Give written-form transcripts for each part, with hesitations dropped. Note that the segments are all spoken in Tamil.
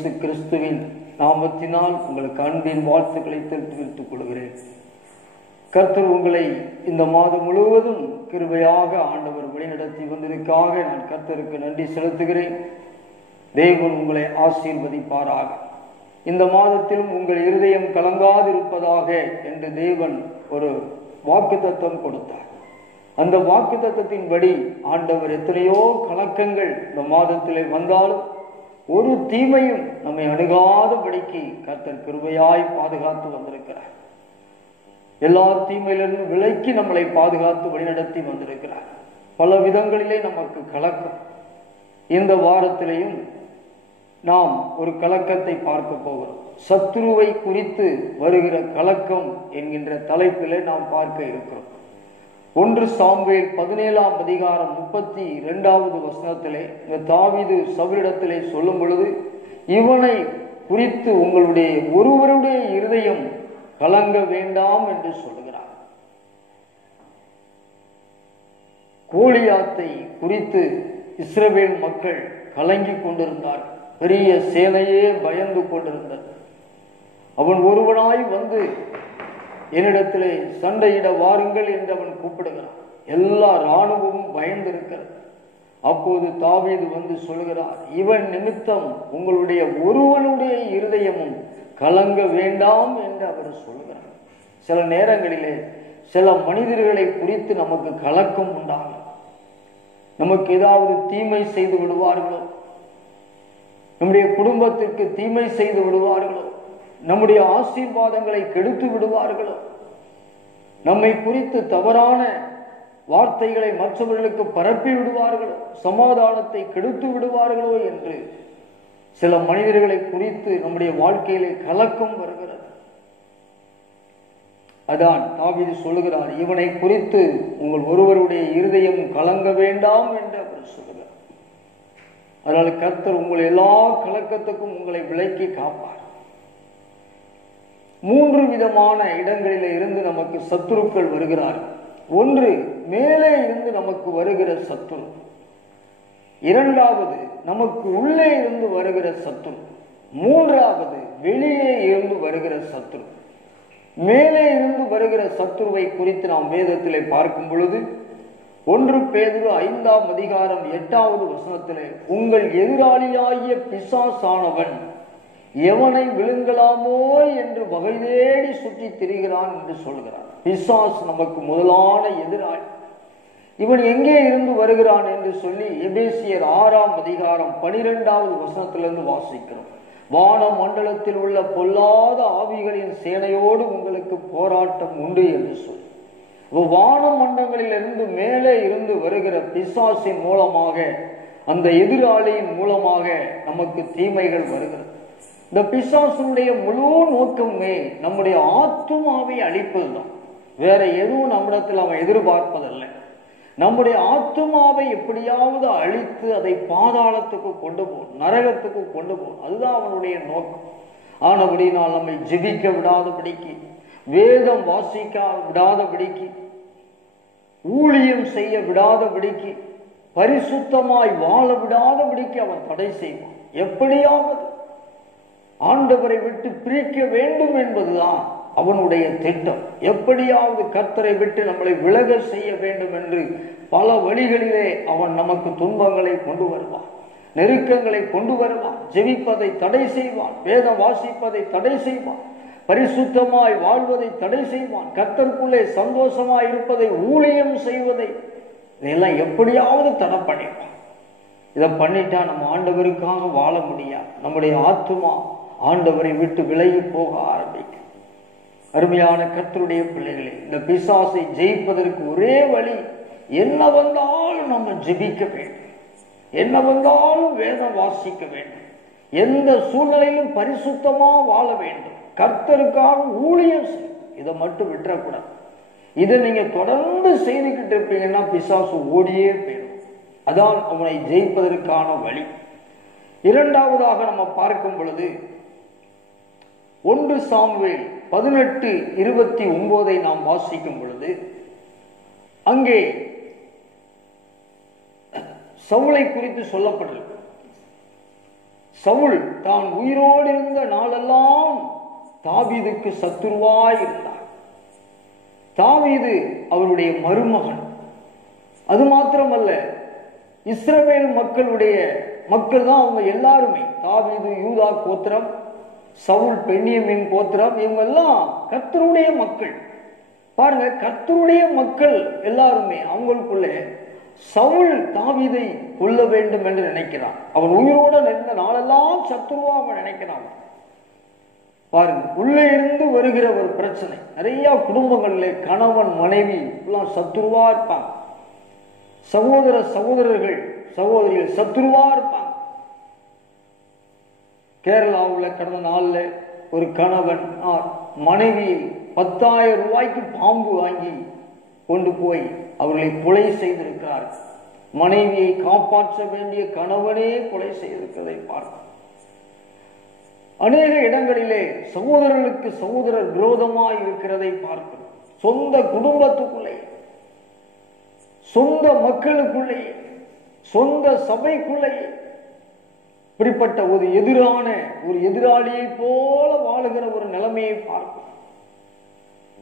இயேசு கிறிஸ்துவின் நாமத்தினால் உங்களுக்கு அன்பின் வாழ்த்துக்களை தெரிவித்துக் கொள்கிறேன். கர்த்தர் உங்களை இந்த மாதம் முழுவதும் கிருபையாக ஆண்டவர் வழிநடத்தி வந்ததற்காக நான் கர்த்தருக்கு நன்றி செலுத்துகிறேன். தேவன் உங்களை ஆசீர்வதிப்பாராக. இந்த மாதத்திலும் உங்கள் இருதயம் கலங்காதிருப்பதாக என்று தேவன் ஒரு வாக்குத்தத்தம் கொடுத்தார். அந்த வாக்குத்தத்தத்தின்படி ஆண்டவர் எத்தனையோ கலக்கங்கள் இந்த மாதத்திலே வந்தாலும் ஒரு தீமையும் நம்மை அணுகாதபடிக்கு கர்த்தர் கிருபையாய் பாதுகாத்து வந்திருக்கிறார். எல்லா தீமையிலிருந்து விலக்கி நம்மளை பாதுகாத்து வழிநடத்தி வந்திருக்கிறார். பல விதங்களிலே நமக்கு கலக்கம். இந்த வாரத்திலேயும் நாம் ஒரு கலக்கத்தை பார்க்க போகிறோம். சத்துருவை குறித்து வருகிற கலக்கம் என்கின்ற தலைப்பிலே நாம் பார்க்க இருக்கிறோம். 1 சாமுவேல் 17ஆம் அதிகாரம் 32வது வசனத்திலே தாவீது சவுலிடத்திலே சொல்லும் பொழுது, இவனை குறித்து உங்களுடைய ஒருவருடைய இருதயம் கலங்க வேண்டாம் என்று சொல்லுகிறார். கோலியாத்தை குறித்து இஸ்ரவேல் மக்கள் கலங்கி கொண்டிருந்தார். பெரிய சேனையே பயந்து கொண்டிருந்தது. அவன் ஒருவனாய் வந்து என்னிடத்திலே சண்டையிட வாருங்கள் என்று அவன் கூப்பிடுகிறான். எல்லா இராணுவமும் பயந்திருக்கிறது. அப்போது தாவீது வந்து சொல்லுகிறார், இவன் நிமித்தம் உங்களுடைய ஒருவனுடைய இருதயமும் கலங்க வேண்டாம் என்று அவர் சொல்லுகிறார். சில நேரங்களிலே சில மனிதர்களை குறித்து நமக்கு கலக்கம் உண்டாகும். நமக்கு ஏதாவது தீமை செய்து விடுவார்களோ, நம்முடைய குடும்பத்திற்கு தீமை செய்து விடுவார்களோ, நம்முடைய ஆசீர்வாதங்களை கெடுத்து விடுவார்களோ, நம்மை குறித்து தவறான வார்த்தைகளை மற்றவர்களுக்கு பரப்பி விடுவார்களோ, சமாதானத்தை கெடுத்து விடுவார்களோ என்று சில மனிதர்களை குறித்து நம்முடைய வாழ்க்கையிலே கலக்கம் வருகிறது. அதான் தாவீது சொல்லுகிறார், இவனை குறித்து உங்கள் ஒருவருடைய இருதயம் கலங்க வேண்டாம் என்று அவர் சொல்லுகிறார். அதனால் கர்த்தர் உங்கள் எல்லா கலக்கத்துக்கும் உங்களை விலக்கி காப்பார். 3 விதமான இடங்களில் இருந்து நமக்கு சத்துருக்கள் வருகிறார்கள். 1, மேலே இருந்து நமக்கு வருகிற சத்துரு. 2வது, நமக்கு உள்ளே இருந்து வருகிற சத்துரு. 3வது, வெளியே இருந்து வருகிற சத்துரு. மேலே இருந்து வருகிற சத்துருவை குறித்து நாம் வேதத்திலே பார்க்கும் பொழுது 1 பேதுரு 5ஆம் அதிகாரம் 8வது வசனத்திலே, உங்கள் எதிராளியாகிய பிசாசானவன் எவனை விழுங்கலாமோ என்று வகை தேடி சுற்றி திரிகிறான் என்று சொல்கிறான். பிசாஸ் நமக்கு முதலான எதிராளி. இவன் எங்கே இருந்து வருகிறான் என்று சொல்லி எபேசியர் 6ஆம் அதிகாரம் 12வது வசனத்திலிருந்து வாசிக்கிறோம். வான மண்டலத்தில் உள்ள பொல்லாத ஆவிகளின் சேனையோடு உங்களுக்கு போராட்டம் உண்டு என்று சொல்லி, வான மண்டலங்களிலிருந்து மேலே இருந்து வருகிற பிசாசின் மூலமாக, அந்த எதிராளியின் மூலமாக நமக்கு தீமைகள் வருகிறது. இந்த பிசாசுடைய முழு நோக்கமே நம்முடைய ஆத்துமாவை அழிப்பதுதான். வேற எதுவும் நம்மிடத்தில் அவன் எதிர்பார்ப்பதில்லை. நம்முடைய ஆத்துமாவை எப்படியாவது அழித்து அதை பாதாளத்துக்கு கொண்டு போகும், நரகத்துக்கு கொண்டு போகும். அதுதான் அவனுடைய நோக்கம். ஆனபடினால் நம்மை ஜெபிக்க விடாதபடிக்கு, வேதம் வாசிக்க விடாதபடிக்கு, ஊழியம் செய்ய விடாதபடிக்கு, பரிசுத்தமாய் வாழ விடாதபடிக்கு அவன் தடை செய்வான். எப்படியாவது ஆண்டவரை விட்டு பிரிக்க வேண்டும் என்பதுதான் அவனுடைய திட்டம். எப்படியாவது கர்த்தரை விட்டு நம்மளை விலக செய்ய வேண்டும் என்று பல வழிகளிலே அவன் நமக்கு துன்பங்களை கொண்டு வருவான், நெருக்கங்களை கொண்டு வருவான். ஜெபிப்பதை தடை செய்வான், வேதம் வாசிப்பதை தடை செய்வான், பரிசுத்தமாய் வாழ்வதை தடை செய்வான், கர்த்தருக்குள்ளே சந்தோஷமாய் இருப்பதை, ஊழியம் செய்வதை, இதெல்லாம் எப்படியாவது தடை பண்ணிப்பான். இதை பண்ணிட்டா நம்ம ஆண்டவருக்காக வாழ முடியாது. நம்முடைய ஆத்துமா ஆண்டவரை விட்டு விலகி போக ஆரம்பிக்கும். அருமையான கர்த்தருடைய பிள்ளைகளே, இந்த பிசாசை ஜெயிப்பதற்கு ஒரே வழி, என்ன வந்தாலும் நம்ம ஜெபிக்க வேண்டும், என்ன வந்தாலும் வேதம் வாசிக்க வேண்டும், எந்த சூழ்நிலையிலும் பரிசுத்தமா வாழ வேண்டும், கர்த்தருக்காக ஊழியம் செய்யும். இதை மட்டும் விட்டுறக்கூடாது. இதை நீங்க தொடர்ந்து செய்துக்கிட்டு இருப்பீங்கன்னா பிசாசு ஓடியே போயிடும். அதான் அவனை ஜெயிப்பதற்கான வழி. 2வதாக நம்ம பார்க்கும் பொழுது 1 சாமுவேல் 18:29 நாம் வாசிக்கும் பொழுது, அங்கே சவுலை குறித்து சொல்லப்பட்டிருக்கு. சவுல் தான் உயிரோடு இருந்த நாளெல்லாம் தாவீதுக்கு சத்துருவாய் இருந்தார். தாவீது அவருடைய மருமகன். அது மாத்திரமல்ல, இஸ்ரவேல் மக்கள் தான் அவங்க எல்லாருமே. தாவீது யூதா கோத்திரம், சவுல் பென்யமீன் கோத்திரம், இவங்க எல்லாம் கர்த்தருடைய மக்கள். பாருங்க, கர்த்தருடைய மக்கள் எல்லாருமே அவங்களுக்குள்ளே சவுல் தாவீதை கொல்ல வேண்டும் என்று நினைக்கிறான். அவன் உயிரோடு இருந்த நாளெல்லாம் சத்துருவா அவன் நினைக்கிறான். பாருங்க, உள்ளே இருந்து வருகிற ஒரு பிரச்சனை. நிறைய குடும்பங்களிலே கணவன் மனைவி எல்லாம் சத்துருவா இருப்பாங்க. சகோதரிகள் சத்துருவா இருப்பாங்க. கேரளாவில் கடந்த நாளில் ஒரு கணவன் மனைவியை 10,000 ரூபாய்க்கு பாம்பு வாங்கி கொண்டு போய் அவர்களை கொலை செய்திருக்கிறார். மனைவியை காப்பாற்ற வேண்டிய கணவனே கொலை செய்திருக்கிறதை பார்க்கிறோம். அநேக இடங்களிலே சகோதரர்களுக்கு சகோதரர் விரோதமாய் இருக்கிறதை பார்க்கிறோம். சொந்த குடும்பத்துக்குள்ளே, சொந்த மக்களுக்குள்ளே, சொந்த சபைக்குள்ளே இப்படிப்பட்ட ஒரு எதிராளியை போல வாழுகிற ஒரு நிலைமையை பார்க்கிறோம்.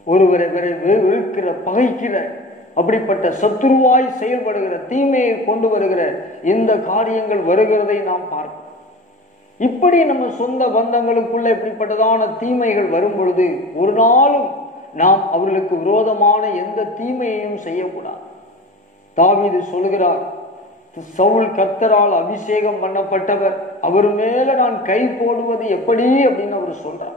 ஒருவரை வெறுக்கிற, பகைக்கிற, அப்படிப்பட்ட சத்துருவாய் செயல்படுகிற, தீமையை கொண்டு வருகிற இந்த காரியங்கள் வருகிறதை நாம் பார்க்கிறோம். இப்படி நம்ம சொந்த பந்தங்களுக்குள்ள இப்படிப்பட்டதான தீமைகள் வரும் பொழுது ஒரு நாளும் நாம் அவர்களுக்கு விரோதமான எந்த தீமையையும் செய்யக்கூடாது. தாவீது சொல்கிறார், சவுல் கர்த்தரால் அபிஷேகம் பண்ணப்பட்டவர், அவர் மேல நான் கை போடுவது எப்படி அப்படின்னு அவர் சொல்றார்.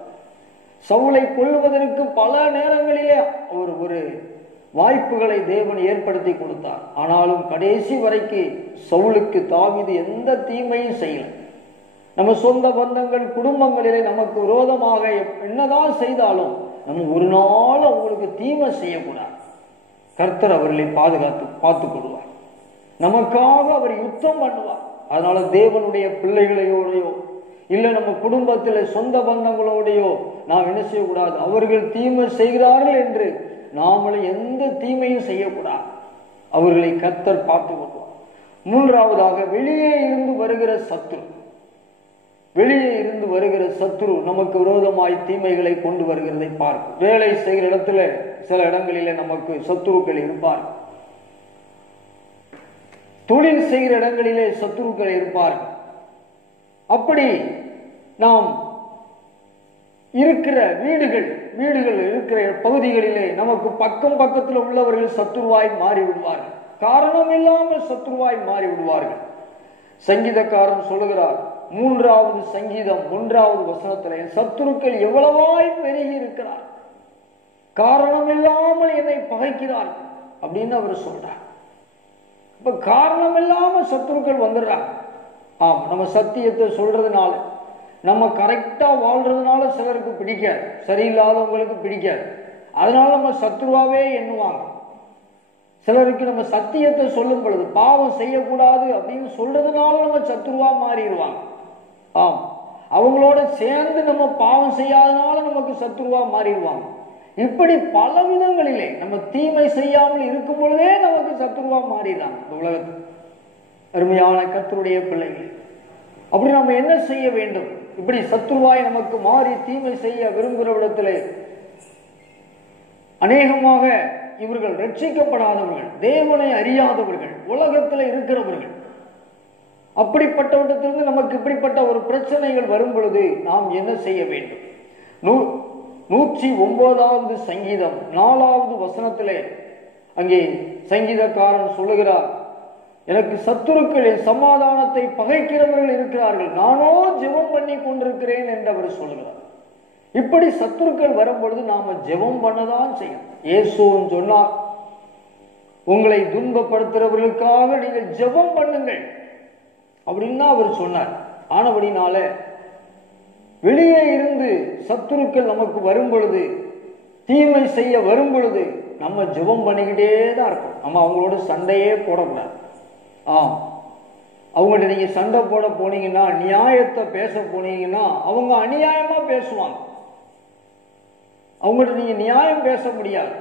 சவுலை கொல்லுவதற்கு பல நேரங்களிலே அவர் ஒரு வாய்ப்புகளை தேவன் ஏற்படுத்தி கொடுத்தார். ஆனாலும் கடைசி வரைக்கும் சவுலுக்கு தாவீது எந்த தீமையும் செய்யல. நம்ம சொந்த பந்தங்கள் குடும்பங்களிலே நமக்கு விரோதமாக என்னதான் செய்தாலும் நம்ம ஒரு நாள் அவங்களுக்கு தீமை செய்யக்கூடாது. கர்த்தர் அவர்களை பாதுகாத்து பார்த்துக் கொள்வார். நமக்காக அவர் யுத்தம் பண்ணுவார். அதனால தேவனுடைய பிள்ளைகளையோடையோ இல்ல நம்ம குடும்பத்தில் சொந்த பந்தங்களோடையோ நாம் என்ன செய்யக்கூடாது, அவர்கள் தீமை செய்கிறார்கள் என்று நாமளும் எந்த தீமையும் செய்யக்கூடாது. அவர்களை கர்த்தர் பார்த்து கொள்வார். மூன்றாவதாக, வெளியே இருந்து வருகிற சத்துரு நமக்கு விரோதமாய் தீமைகளை கொண்டு வருகிறதை பார்க்கும். வேலை செய்கிற இடத்துல சில இடங்களிலே நமக்கு சத்துருக்கள் இருப்பார்கள். தொழில் செய்கிற இடங்களிலே சத்துருக்கள் இருப்பார்கள். அப்படி நாம் இருக்கிற வீடுகள் இருக்கிற பகுதிகளிலே நமக்கு பக்கத்தில் உள்ளவர்கள் சத்துருவாய் மாறி விடுவார்கள். காரணம் இல்லாமல் சத்துருவாய் மாறி விடுவார்கள். சங்கீதக்காரன் சொல்லுகிறார், 3வது சங்கீதம் 1வது வசனத்திலே, சத்துருக்கள் எவ்வளவாய் பெருகி இருக்கிறார், காரணம் இல்லாமல் என்னை பகைக்கிறார் அப்படின்னு அவர் சொல்றார். இப்ப காரணம் இல்லாம சத்துருக்கள் வந்துடுறாங்க. நம்ம சத்தியத்தை சொல்றதுனால, நம்ம கரெக்டா வாழ்றதுனால சிலருக்கு பிடிக்காது, சரியில்லாதவங்களுக்கு பிடிக்காது. அதனால நம்ம சத்துருவாவே எண்ணுவாங்க. சிலருக்கு நம்ம சத்தியத்தை சொல்லும் பொழுது பாவம் செய்யக்கூடாது அப்படின்னு சொல்றதுனால நம்ம சத்துருவா மாறிடுவாங்க. அவங்களோட சேர்ந்து நம்ம பாவம் செய்யாதனால நமக்கு சத்துருவா மாறிடுவாங்க. இப்படி பல விதங்களிலே நம்ம தீமை செய்யாமல் இருக்கும் பொழுதே நமக்கு சத்துருவா மாறிடலாம் இந்த உலகத்துக்கு. அருமையான கர்த்தருடைய பிள்ளைகள், அப்படி நம்ம என்ன செய்ய வேண்டும்? இப்படி சத்துருவாய் நமக்கு மாறி தீமை செய்ய விரும்புகிற இடத்திலே அநேகமாக இவர்கள் ரட்சிக்கப்படாதவர்கள், தேவனை அறியாதவர்கள், உலகத்தில் இருக்கிறவர்கள். அப்படிப்பட்டவற்றிலிருந்து நமக்கு இப்படிப்பட்ட ஒரு பிரச்சனைகள் வரும் பொழுது நாம் என்ன செய்ய வேண்டும்? 109வது சங்கீதம் 4வது வசனத்திலே அங்கே சங்கீதக்காரன் சொல்லுகிறார், எனக்கு சத்துருக்கள் என் சமாதானத்தை பகைக்கிறவர்கள் இருக்கிறார்கள், நானோ ஜெபம் பண்ணி கொண்டிருக்கிறேன் என்று அவர் சொல்லுகிறார். இப்படி சத்துருக்கள் வரும் பொழுது நாம ஜெபம் பண்ணதான் செய்யணும். இயேசுவும் சொன்னார், உங்களை துன்பப்படுத்துறவர்களுக்காக நீங்கள் ஜெபம் பண்ணுங்கள் அப்படின்னு அவர் சொன்னார். ஆனபடினால வெளியே இருந்து சத்துருக்கள் நமக்கு வரும் பொழுது, தீமை செய்ய வரும் பொழுது நம்ம ஜெபம் பண்ணிக்கிட்டே தான் இருக்கோம். நம்ம அவங்களோட சண்டையே போடக்கூடாது. அவங்கள்ட்ட நீங்க சண்டை போட போனீங்கன்னா, நியாயத்தை பேச போனீங்கன்னா அவங்க அநியாயமா பேசுவாங்க. அவங்கள்ட்ட நீங்க நியாயம் பேச முடியாது.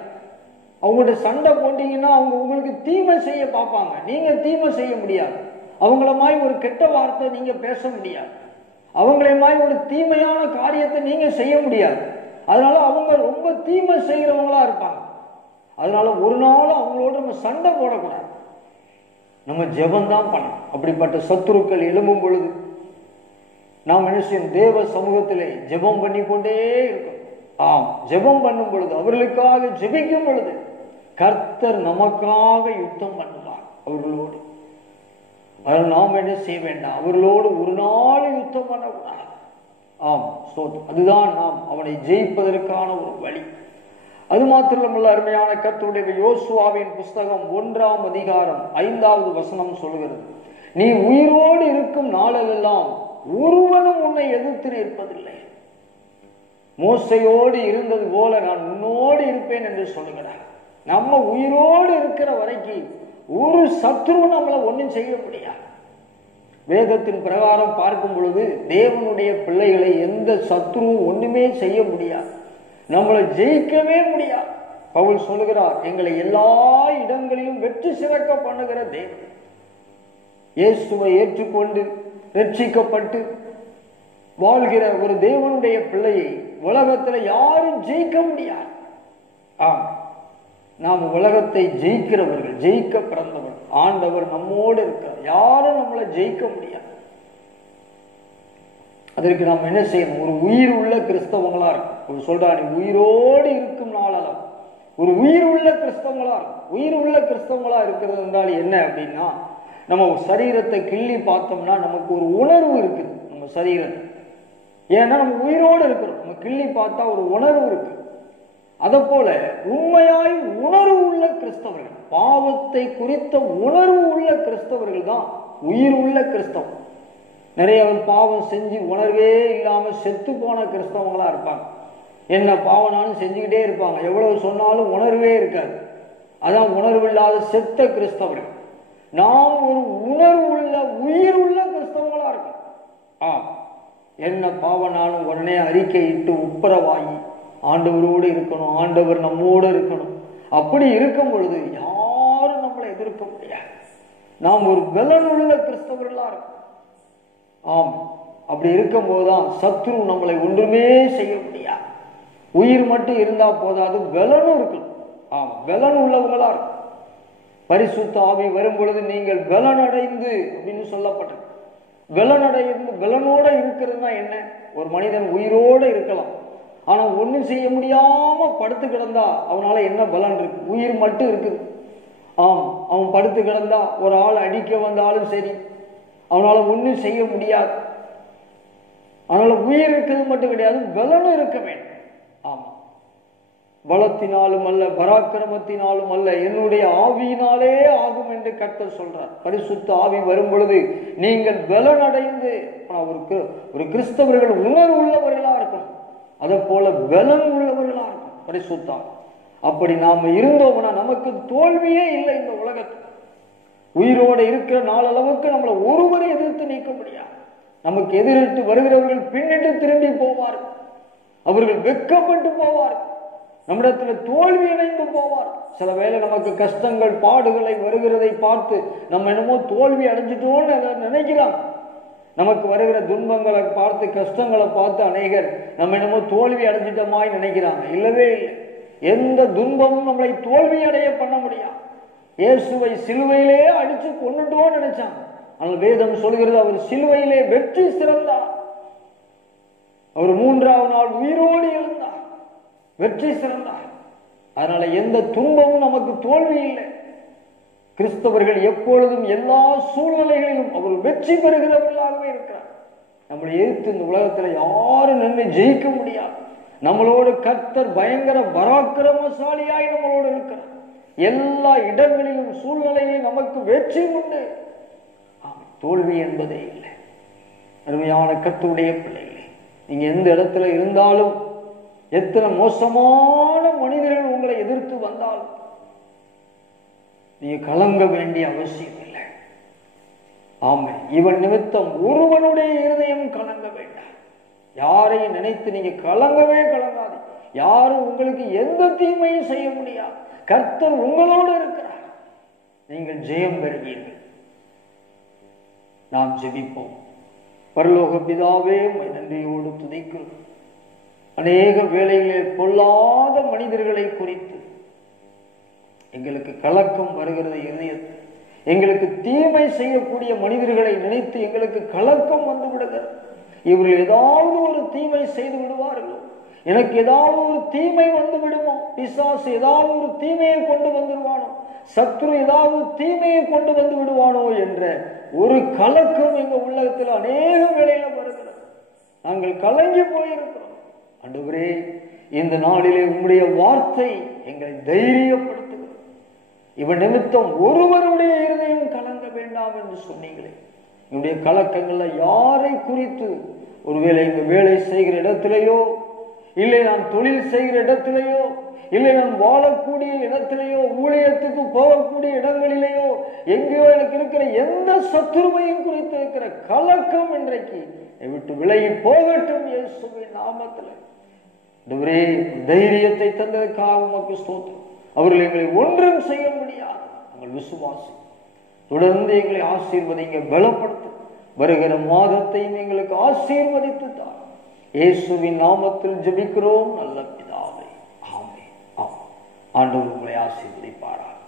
அவங்கள்ட்ட சண்டை போட்டீங்கன்னா அவங்க உங்களுக்கு தீமை செய்ய பார்ப்பாங்க, நீங்க தீமை செய்ய முடியாது. அவங்கள மாதிரி ஒரு கெட்ட வார்த்தை நீங்க பேச முடியாது. அவங்களே மாதிரி ஒரு தீமையான காரியத்தை நீங்க செய்ய முடியாது. அதனால அவங்க ரொம்ப தீமை செய்கிறவங்களா இருப்பாங்க. அதனால ஒரு நாள் அவங்களோட நம்ம சண்டை போடக்கூடாது, நம்ம ஜெபம்தான் பண்ணணும். அப்படிப்பட்ட சத்துருக்கள் எழும்பும் பொழுது நாம் என்ன செய்யும்? தேவ சமூகத்திலே ஜெபம் பண்ணி கொண்டே இருக்கும். ஜெபம் பண்ணும் பொழுது, அவர்களுக்காக ஜெபிக்கும் பொழுது கர்த்தர் நமக்காக யுத்தம் பண்ணுவார் அவர்களோடு. அதனால் நாம் என்ன செய்ய வேண்டாம்? அவர்களோடு ஒரு நாள் யுத்தம் பண்ணக்கூடாது. அதுதான் நாம் அவனை ஜெயிப்பதற்கான ஒரு வழி. அது மாத்திரமல்ல, அருமையான கர்த்தருடைய யோசுவாவின் புஸ்தகம் 1ஆம் அதிகாரம் 5வது வசனம் சொல்கிறது, நீ உயிரோடு இருக்கும் நாளெல்லாம் ஒருவனும் உன்னை எதிர்த்து நிற்பதில்லை. மோசையோடு இருந்தது போல நான் உன்னோடு இருப்பேன் என்று சொல்லுகிறார். நம்ம உயிரோடு இருக்கிற வரைக்கும் ஒரு சத்ரு நம்மளை ஒன்றும் செய்ய முடியாது. வேதத்தின் பிரகாரம் பார்க்கும் பொழுது தேவனுடைய பிள்ளைகளை எந்த சத்ருவும் ஒண்ணுமே செய்ய முடியாது, நம்மளை ஜெயிக்கவே முடியாது. பவுல் சொல்லுகிறார், எங்களை எல்லா இடங்களிலும் வெற்றி சிறக்க பண்ணுகிற தேவன். இயேசுவை ஏற்றுக்கொண்டு ரட்சிக்கப்பட்டு வாழ்கிற ஒரு தேவனுடைய பிள்ளையை உலகத்துல யாரும் ஜெயிக்க முடியாது. நாம் உலகத்தை ஜெயிக்கிறவர்கள், ஜெயிக்க பிறந்தவர்கள். ஆண்டவர் நம்மோடு இருக்கிறார், யாரும் நம்மளை ஜெயிக்க முடியாது. அதற்கு நாம் என்ன செய்யணும்? ஒரு உயிர் உள்ள கிறிஸ்தவங்களா இருக்கும். சொல்றா, நீ உயிரோடு இருக்கும் நாளெல்லாம் ஒரு உயிர் உள்ள கிறிஸ்தவங்களா இருக்கும். உயிர் உள்ள கிறிஸ்தவங்களா இருக்கிறது என்றால் என்ன அப்படின்னா, நம்ம சரீரத்தை கிள்ளி பார்த்தோம்னா நமக்கு ஒரு உணர்வு இருக்குது நம்ம சரீரத்தை. ஏன்னா நம்ம உயிரோடு இருக்கிறோம், நம்ம கிள்ளி பார்த்தா ஒரு உணர்வு இருக்கு. அதை போல உண்மையாய் உணர்வு உள்ள கிறிஸ்தவர்கள், பாவத்தை குறித்த உணர்வு உள்ள கிறிஸ்தவர்கள் தான் உயிர் உள்ள கிறிஸ்தவம். நிறைய பாவம் செஞ்சு உணர்வே இல்லாம செத்து போன கிறிஸ்தவங்களா இருப்பாங்க. என்ன பாவனாலும் செஞ்சுக்கிட்டே இருப்பாங்க, எவ்வளவு சொன்னாலும் உணர்வே இருக்காது. அதான் உணர்வு இல்லாத செத்த கிறிஸ்தவர்கள். நாம் ஒரு உணர்வு உள்ள உயிர் உள்ள கிறிஸ்தவங்களா இருக்கும். என்ன பாவனாலும் உடனே அறிக்கையிட்டு உப்புரவாகி ஆண்டவரோடு இருக்கணும், ஆண்டவர் நம்மோடு இருக்கணும். அப்படி இருக்கும் பொழுது யாரும் நம்மளை எதிர்க்க முடியாது. நாம் ஒரு பலனுள்ள கிறிஸ்தவர்களா இருக்கும். அப்படி இருக்கும் போதுதான் சத்ரு நம்மளை ஒன்றுமே செய்ய முடியாது. உயிர் மட்டும் இருந்தா போதாது, பலனும் இருக்கணும். பலன் உள்ளவங்களா இருக்கும். பரிசுத்த ஆவி வரும் பொழுது நீங்கள் பலன் அடைந்து அப்படின்னு சொல்லப்பட்டது. பலன் அடைந்து பலனோட இருக்கிறதுனா என்ன? ஒரு மனிதன் உயிரோட இருக்கலாம், ஆனா ஒண்ணும் செய்ய முடியாம படுத்து கிடந்தா அவனால என்ன பலன் இருக்கு? உயிர் மட்டும் இருக்குது. அவன் படுத்து கிடந்தா ஒரு ஆள் அடிக்க வந்தாலும் சரி, அவனால ஒண்ணும் செய்ய முடியாது. அதனால உயிர் இருக்கிறது மட்டும் கிடையாது, பலனும் இருக்க வேண்டும். பலத்தினாலும் அல்ல, பராக்கிரமத்தினாலும் அல்ல, என்னுடைய ஆவியினாலே ஆகும் என்று கர்த்தர் சொல்றார். பரிசுத்த ஆவி வரும் பொழுது நீங்கள் பலன் அடைந்து ஒரு கிறிஸ்தவர்கள் உணர்வு உள்ளவர்களா இருக்கணும். அதை போல பலன் உள்ளவர்களா இருக்கும் பரிசுத்த. அப்படி நாம இருந்தோம்னா நமக்கு தோல்வியே இல்லை இந்த உலகத்தில். உயிரோடு இருக்கிற நாளளவுக்கு நம்மளை ஒருவரை எதிர்த்து நீக்க முடியாது. நமக்கு எதிரிட்டு வருகிறவர்கள் பின்னிட்டு திரும்பி போவார்கள், அவர்கள் வெட்கப்பட்டு போவார்கள், நம்மிடத்துல தோல்வி அடைந்து போவார். சில வேளை நமக்கு கஷ்டங்கள் பாடுகளை வருகிறதை பார்த்து நம்ம என்னமோ தோல்வி அடைஞ்சிட்டோம்னு நினைக்கிறாங்க. நமக்கு வருகிற துன்பங்களை பார்த்து, கஷ்டங்களை பார்த்து அநேகர் நம்ம என்னமோ தோல்வி அடைஞ்சிட்டமாய் நினைக்கிறாங்க. இல்லவே இல்லை, எந்த துன்பமும் நம்மளை தோல்வி அடைய பண்ண முடியாது. இயேசுவை சிலுவையிலே அடிச்சு கொன்னுட்டோன்னு நினைச்சாங்க. ஆனால் வேதம் சொல்கிறது, அவர் சிலுவையிலே வெற்றி சிறந்தார். அவர் 3ஆவது நாள் உயிரோடு எழுந்தார், வெற்றி சிறந்தார். அதனால எந்த துன்பமும் நமக்கு தோல்வி இல்லை. கிறிஸ்தவர்கள் எப்பொழுதும் எல்லா சூழ்நிலைகளிலும் அவர் வெற்றி பெறுகிறவர்களாகவே இருக்கிறார். நம்மளை எதிர்த்து இந்த உலகத்துல யாரும் நின்று ஜெயிக்க முடியாது. நம்மளோடு கர்த்தர் பயங்கர பராக்கிரமசாலியாய் நம்மளோடு இருக்கிறார். எல்லா இடங்களிலும் சூழ்நிலையில் நமக்கு வெற்றி உண்டு, தோல்வி என்பதே இல்லை. அருமையான கர்த்தருடைய பிள்ளைகளே, நீங்க எந்த இடத்துல இருந்தாலும், எத்தனை மோசமான மனிதர்கள் உங்களை எதிர்த்து வந்தாலும் நீங்க கலங்க வேண்டிய அவசியம் இல்லை. ஆமா, இவன் நிமித்தம் ஒருவனுடைய இருதயம் கலங்க வேண்டாம். யாரையும் நினைத்து நீங்க கலங்கவே கலங்காது. யாரும் உங்களுக்கு எந்த தீமையும் செய்ய முடியாது. கர்த்தர் உங்களோடு இருக்கிறார், நீங்கள் ஜெயம் பெறுவீர்கள். நாம் ஜெபிப்போம். பரலோக பிதாவே, உம்மை நன்றியோடு துதிக்கிறோம். அநேக வேளைகளில் பொல்லாத மனிதர்களை குறித்து எங்களுக்கு கலக்கம் வருகிறது. இருதயத்தில் எங்களுக்கு தீமை செய்யக்கூடிய மனிதர்களை நினைத்து எங்களுக்கு கலக்கம் வந்து விடுகிறது. இவர்கள் ஏதாவது ஒரு தீமை செய்து விடுவார்களோ, எனக்கு ஏதாவது ஒரு தீமை வந்து விடுமோ, பிசாசு ஏதாவது ஒரு தீமையை கொண்டு வந்துடுவானோ, சத்ரு ஏதாவது தீமையை கொண்டு வந்து விடுவானோ என்ற ஒரு கலக்கம் எங்க உள்ளத்தில் அநேக வேளையில வருகிறது. நாங்கள் கலங்கி போயிருக்கிறோம். ஆண்டவரே, இந்த நாளிலே உம்முடைய வார்த்தை எங்களை தைரியப்படுத்துகிறது. இவன் நிமித்தம் ஒருவருடைய இருதயம் கலங்க வேண்டாம் என்று சொன்னீங்களே. என்னுடைய கலக்கங்கள்ல யாரை குறித்து, ஒருவேளை இங்க வேலை செய்கிற இடத்திலேயோ, இல்லை நான் தொழில் செய்கிற இடத்திலேயோ, இல்லை நான் வாழக்கூடிய இடத்திலேயோ, ஊழியத்துக்கு போகக்கூடிய இடங்களிலேயோ, எங்கேயோ எனக்கு இருக்கிற எந்த சத்துருவையும் குறித்து இருக்கிற கலக்கம் இன்றைக்கு விட்டு விலகி போகட்டும் இயேசுவின் நாமத்தில். ஆண்டவரே, தைரியத்தை தந்ததற்காக உமக்கு ஸ்தோத்திரம். அவர்கள் எங்களை ஒன்றும் செய்ய முடியாது. நாங்கள் விசுவாசி தொடர்ந்து எங்களை ஆசீர்வதிங்க, பலப்படுத்த வருகிற மாதத்தையும் எங்களுக்கு ஆசீர்வதித்து தான் இயேசுவின் நாமத்தில் ஜெபிக்கிறோம் நல்ல பிதாவே. ஆமென். ஆண்டவர் உங்களை ஆசீர்வதிப்பாராக.